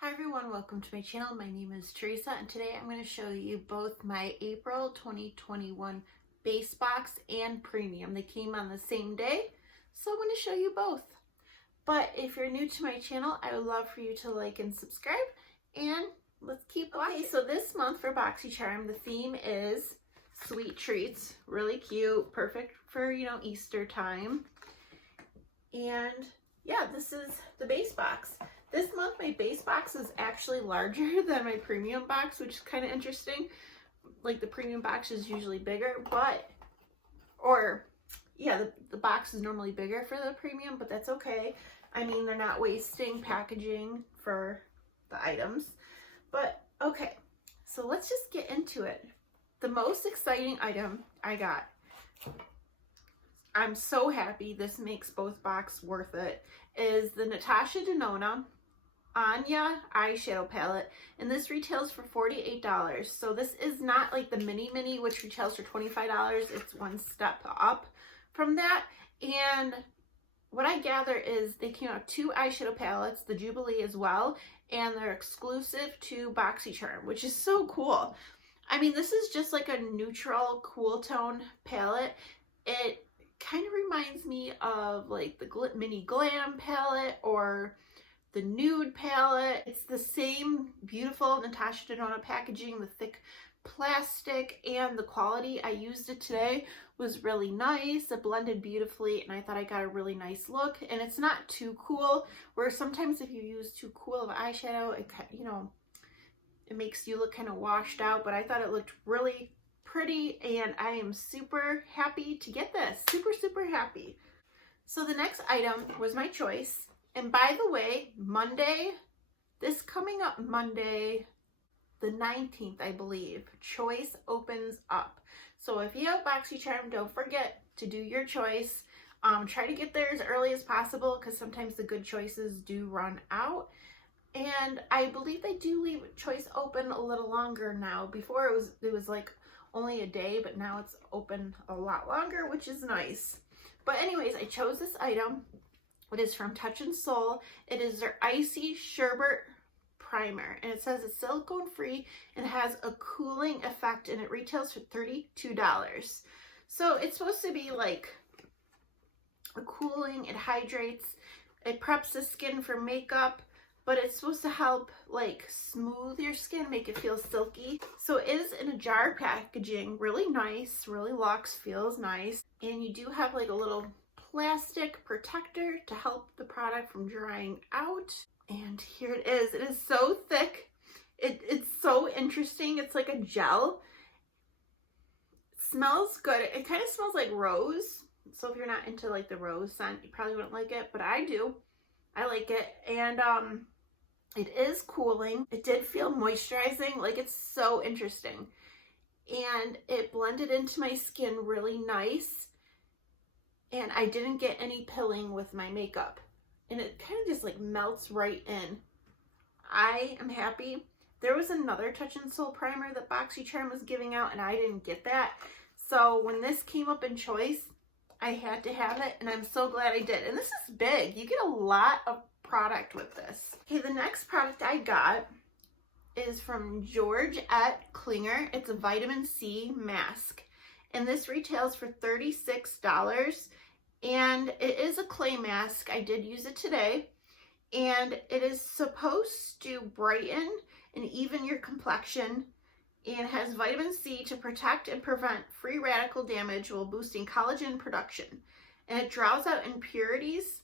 Hi everyone, welcome to my channel. My name is Teresa and today I'm going to show you both my April 2021 base box and premium. They came on the same day, so I'm going to show you both. But if you're new to my channel, I would love for you to like and subscribe, and let's keep watching. Okay, so this month for Boxycharm, the theme is sweet treats. Really cute, perfect for, Easter time. And yeah, this is the base box. This month my base box is actually larger than my premium box, which is kind of interesting. Like the premium box is usually bigger, the box is normally bigger for the premium, but that's okay. I mean, they're not wasting packaging for the items. But okay, so let's just get into it. The most exciting item I got, I'm so happy, this makes both boxes worth it, is the Natasha Denona Anya eyeshadow palette, and this retails for $48. So this is not like the mini which retails for $25. It's one step up from that. And what I gather is they came out with two eyeshadow palettes, the Jubilee as well, and they're exclusive to Boxycharm, which is so cool. I mean, this is just like a neutral cool tone palette. It kind of reminds me of like the mini glam palette or the nude palette. It's the same beautiful Natasha Denona packaging, the thick plastic, and the quality. I used it today, was really nice. It blended beautifully, and I thought I got a really nice look. And it's not too cool, where sometimes if you use too cool of eyeshadow, it makes you look kind of washed out. But I thought it looked really pretty, and I am super happy to get this. Super happy. So the next item was my choice. And by the way, this coming up Monday, the 19th, I believe, Choice opens up. So if you have Boxycharm, don't forget to do your choice. Try to get there as early as possible, because sometimes the good choices do run out. And I believe they do leave Choice open a little longer now. Before it was like only a day, but now it's open a lot longer, which is nice. But anyways, I chose this item. It is from Touch and Soul. It is their Icy Sherbet Primer, and it says it's silicone free and has a cooling effect, and it retails for $32. So it's supposed to be like a cooling, it hydrates, it preps the skin for makeup, but it's supposed to help like smooth your skin, make it feel silky. So it is in a jar packaging, really nice, really luxe, feels nice. And you do have like a little plastic protector to help the product from drying out. And here it is. It is so thick. It's so interesting. It's like a gel. It smells good. It kind of smells like rose. So if you're not into like the rose scent, you probably wouldn't like it, but I do. I like it. And it is cooling. It did feel moisturizing. Like, it's so interesting. And it blended into my skin really nice. And I didn't get any pilling with my makeup. And it kind of just like melts right in. I am happy. There was another Touch and Soul primer that Boxycharm was giving out, and I didn't get that. So when this came up in Choice, I had to have it, and I'm so glad I did. And this is big. You get a lot of product with this. Okay, the next product I got is from Georgette Klinger. It's a vitamin C mask. And this retails for $36. And it is a clay mask. I did use it today. And it is supposed to brighten and even your complexion, and has vitamin C to protect and prevent free radical damage while boosting collagen production. And it draws out impurities,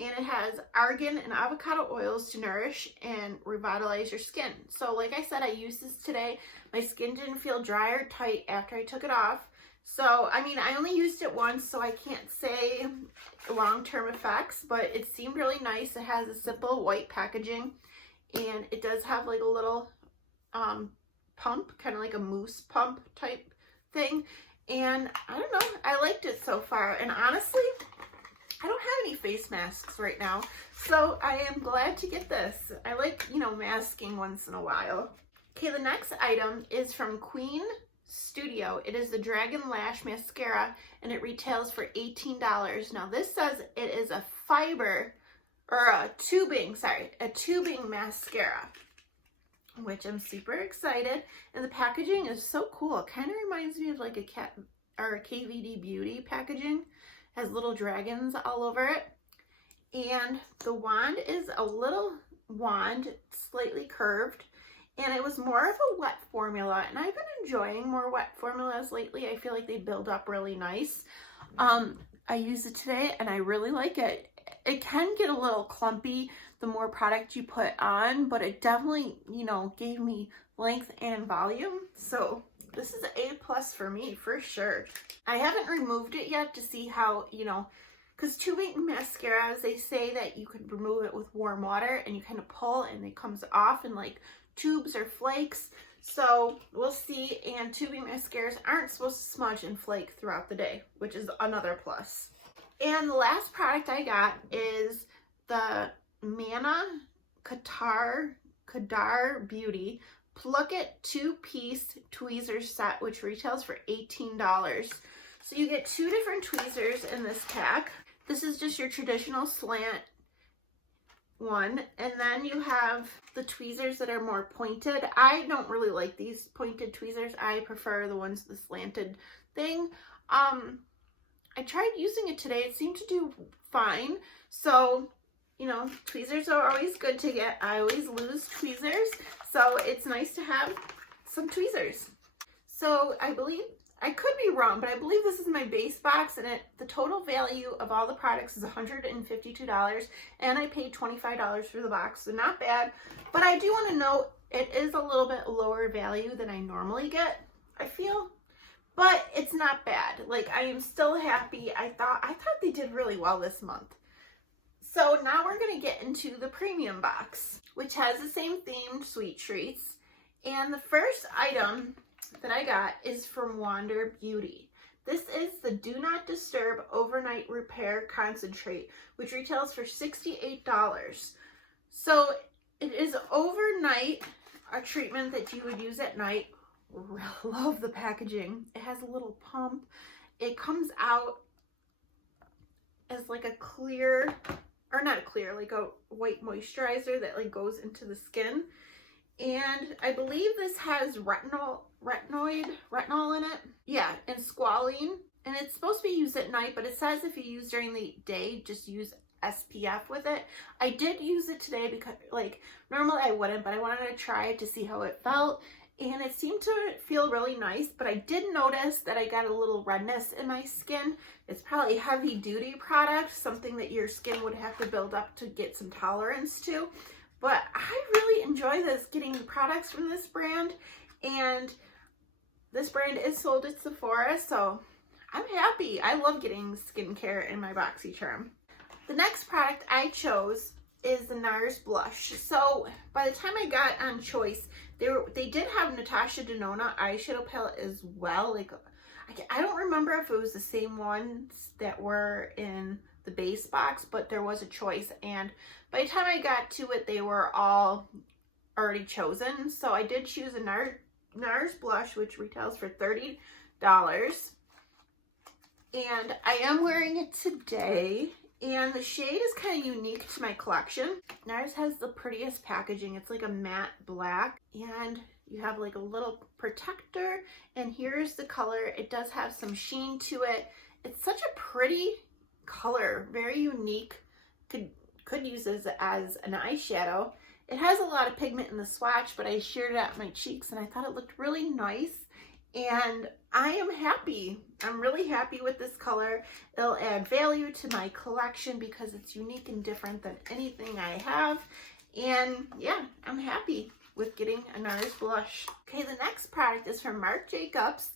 and it has argan and avocado oils to nourish and revitalize your skin. So like I said, I used this today. My skin didn't feel dry or tight after I took it off. So, I mean, I only used it once, so I can't say long-term effects, but it seemed really nice. It has a simple white packaging, and it does have like a little pump, kind of like a mousse pump type thing. And I don't know, I liked it so far. And honestly, I don't have any face masks right now, so I am glad to get this. I like, masking once in a while. Okay, the next item is from Queen Studio. It is the Dragon Lash Mascara, and it retails for $18. Now this says it is a fiber or a tubing mascara, which I'm super excited. And the packaging is so cool. It kind of reminds me of like a KVD Beauty packaging. It has little dragons all over it. And the wand is a little wand, slightly curved. And it was more of a wet formula. And I've been enjoying more wet formulas lately. I feel like they build up really nice. I used it today and I really like it. It can get a little clumpy the more product you put on, but it definitely, you know, gave me length and volume. So this is an A+ for me, for sure. I haven't removed it yet to see how, you know, because tubing mascaras, they say that you can remove it with warm water and you kind of pull and it comes off in like tubes or flakes. So we'll see. And tubing mascaras aren't supposed to smudge and flake throughout the day, which is another plus. And the last product I got is the Manna Kadar Beauty Pluck It 2-piece tweezers set, which retails for $18. So you get 2 different tweezers in this pack. This is just your traditional slant one, and then you have the tweezers that are more pointed. I don't really like these pointed tweezers. I prefer the ones, the slanted thing. I tried using it today. It seemed to do fine. So, you know, tweezers are always good to get. I always lose tweezers, so it's nice to have some tweezers. So I believe, I could be wrong, but I believe this is my base box, and the total value of all the products is $152, and I paid $25 for the box, so not bad. But I do want to note, it is a little bit lower value than I normally get, I feel. But it's not bad. Like, I am still happy. I thought they did really well this month. So now we're going to get into the premium box, which has the same theme, sweet treats. And the first item that I got is from Wander Beauty. This is the Do Not Disturb Overnight Repair Concentrate, which retails for $68. So it is overnight, a treatment that you would use at night. Love the packaging. It has a little pump. It comes out as like a clear, or not clear, like a white moisturizer that like goes into the skin. And I believe this has retinol in it. Yeah, and squalene. And it's supposed to be used at night, but it says if you use during the day, just use SPF with it. I did use it today because, like, normally I wouldn't, but I wanted to try it to see how it felt. And it seemed to feel really nice, but I did notice that I got a little redness in my skin. It's probably a heavy duty product, something that your skin would have to build up to get some tolerance to. But I really enjoy getting products from this brand. And this brand is sold at Sephora, so I'm happy. I love getting skincare in my Boxycharm. The next product I chose is the NARS blush. So by the time I got on choice, they did have Natasha Denona eyeshadow palette as well. Like, I don't remember if it was the same ones that were in the base box, but there was a choice. And by the time I got to it, they were all already chosen. So I did choose a NARS blush, which retails for $30. And I am wearing it today. And the shade is kind of unique to my collection. NARS has the prettiest packaging. It's like a matte black, and you have like a little protector, and here's the color. It does have some sheen to it. It's such a pretty color, very unique. Could use this as an eyeshadow. It has a lot of pigment in the swatch, but I sheared it out my cheeks and I thought it looked really nice. And I am happy. I'm really happy with this color. It'll add value to my collection because it's unique and different than anything I have. And yeah, I'm happy with getting a NARS blush. Okay, the next product is from Marc Jacobs,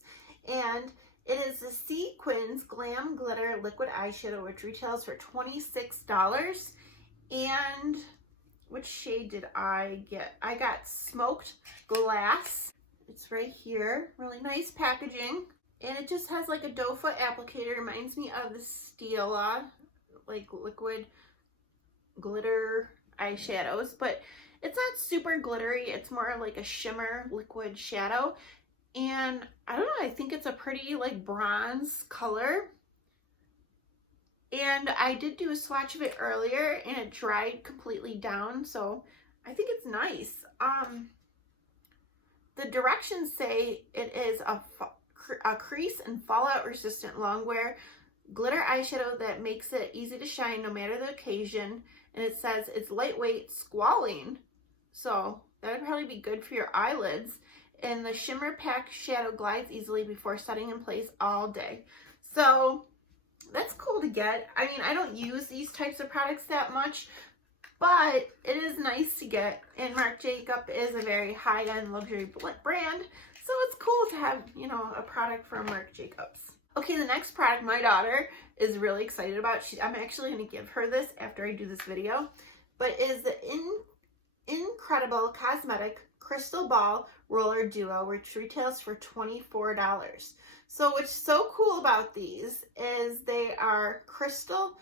and it is the Sequins Glam Glitter Liquid Eyeshadow, which retails for $26. And which shade did I get? I got Smoked Glass. It's right here. Really nice packaging. And it just has like a doe foot applicator. Reminds me of the Stila, like liquid glitter eyeshadows. But it's not super glittery. It's more like a shimmer liquid shadow. And I don't know, I think it's a pretty like bronze color. And I did do a swatch of it earlier and it dried completely down, so I think it's nice. The directions say it is a crease and fallout resistant longwear glitter eyeshadow that makes it easy to shine no matter the occasion. And it says it's lightweight, squalene, so that would probably be good for your eyelids. And the shimmer packed shadow glides easily before setting in place all day. So that's cool to get. I mean, I don't use these types of products that much, but it is nice to get. And Marc Jacob is a very high-end luxury brand, so it's cool to have, you know, a product from Marc Jacobs. Okay, the next product my daughter is really excited about. I'm actually going to give her this after I do this video, but is the Incredible Cosmetic Crystal Ball Roller Duo, which retails for $24. So what's so cool about these is they are crystal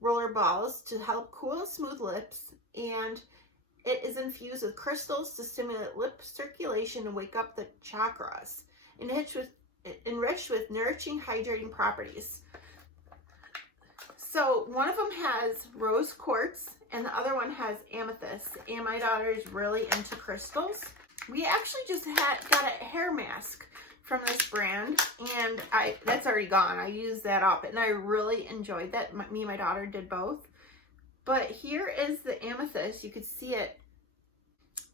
roller balls to help cool and smooth lips, and it is infused with crystals to stimulate lip circulation and wake up the chakras, and enriched with nourishing, hydrating properties. So one of them has rose quartz and the other one has amethyst, and my daughter is really into crystals. We actually just got a hair mask from this brand, and that's already gone. I used that up and I really enjoyed that. Me and my daughter did both. But here is the amethyst. You could see it.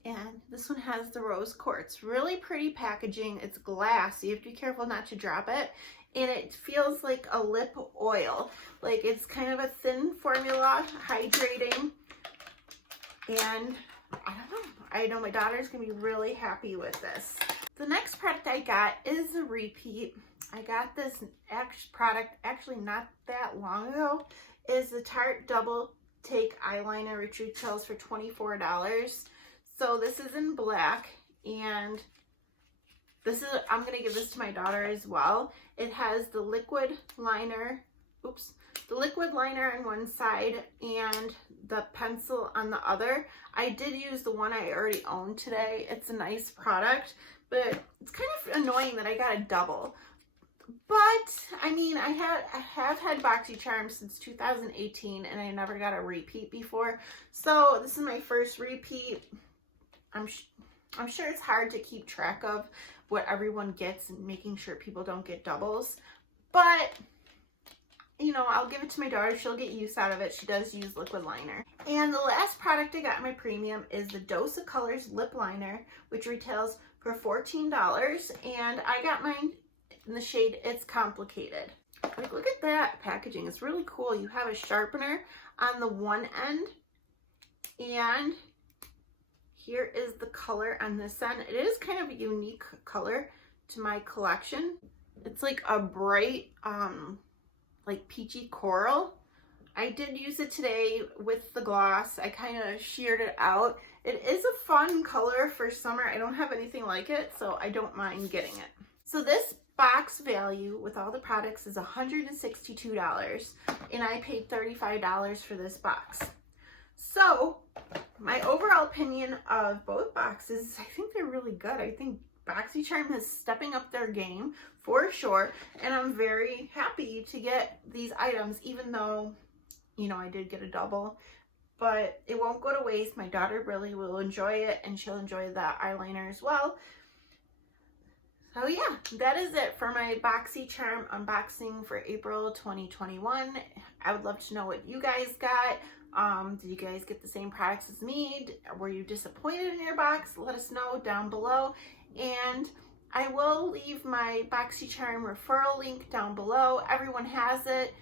And this one has the rose quartz. Really pretty packaging. It's glass, so you have to be careful not to drop it. And it feels like a lip oil. Like it's kind of a thin formula, hydrating. And I don't know. I know my daughter's gonna be really happy with this. The next product I got is a repeat. I got this product actually not that long ago. Is the Tarte Double Take Eyeliner, which retails for $24. So this is in black, and this is, I'm gonna give this to my daughter as well. It has the liquid liner, the liquid liner on one side and the pencil on the other. I did use the one I already own today. It's a nice product, but it's kind of annoying that I got a double. But I mean, I have had Boxycharm since 2018 and I never got a repeat before. So this is my first repeat. I'm sure it's hard to keep track of what everyone gets and making sure people don't get doubles. But, you know, I'll give it to my daughter. She'll get use out of it. She does use liquid liner. And the last product I got in my premium is the Dose of Colors Lip Liner, which retails for $14. And I got mine in the shade It's Complicated. Like, look at that packaging. It's really cool. You have a sharpener on the one end, and here is the color on this end. It is kind of a unique color to my collection. It's like a bright, like peachy coral. I did use it today with the gloss. I kind of sheared it out. It is a fun color for summer. I don't have anything like it, so I don't mind getting it. So this box value with all the products is $162, and I paid $35 for this box. So my overall opinion of both boxes, I think they're really good. I think Boxycharm is stepping up their game for sure, and I'm very happy to get these items, even though, you know, I did get a double, but it won't go to waste. My daughter really will enjoy it, and she'll enjoy the eyeliner as well. So yeah, that is it for my Boxycharm unboxing for April 2021. I would love to know what you guys got. Did you guys get the same products as me? Were you disappointed in your box? Let us know down below. And I will leave my Boxycharm referral link down below. Everyone has it.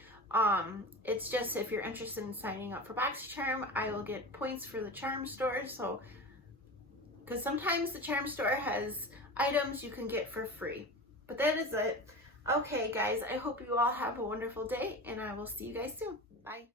It's just if you're interested in signing up for Boxycharm, I will get points for the charm store. So, because sometimes the charm store has items you can get for free. But that is it. Okay, guys, I hope you all have a wonderful day, and I will see you guys soon. Bye.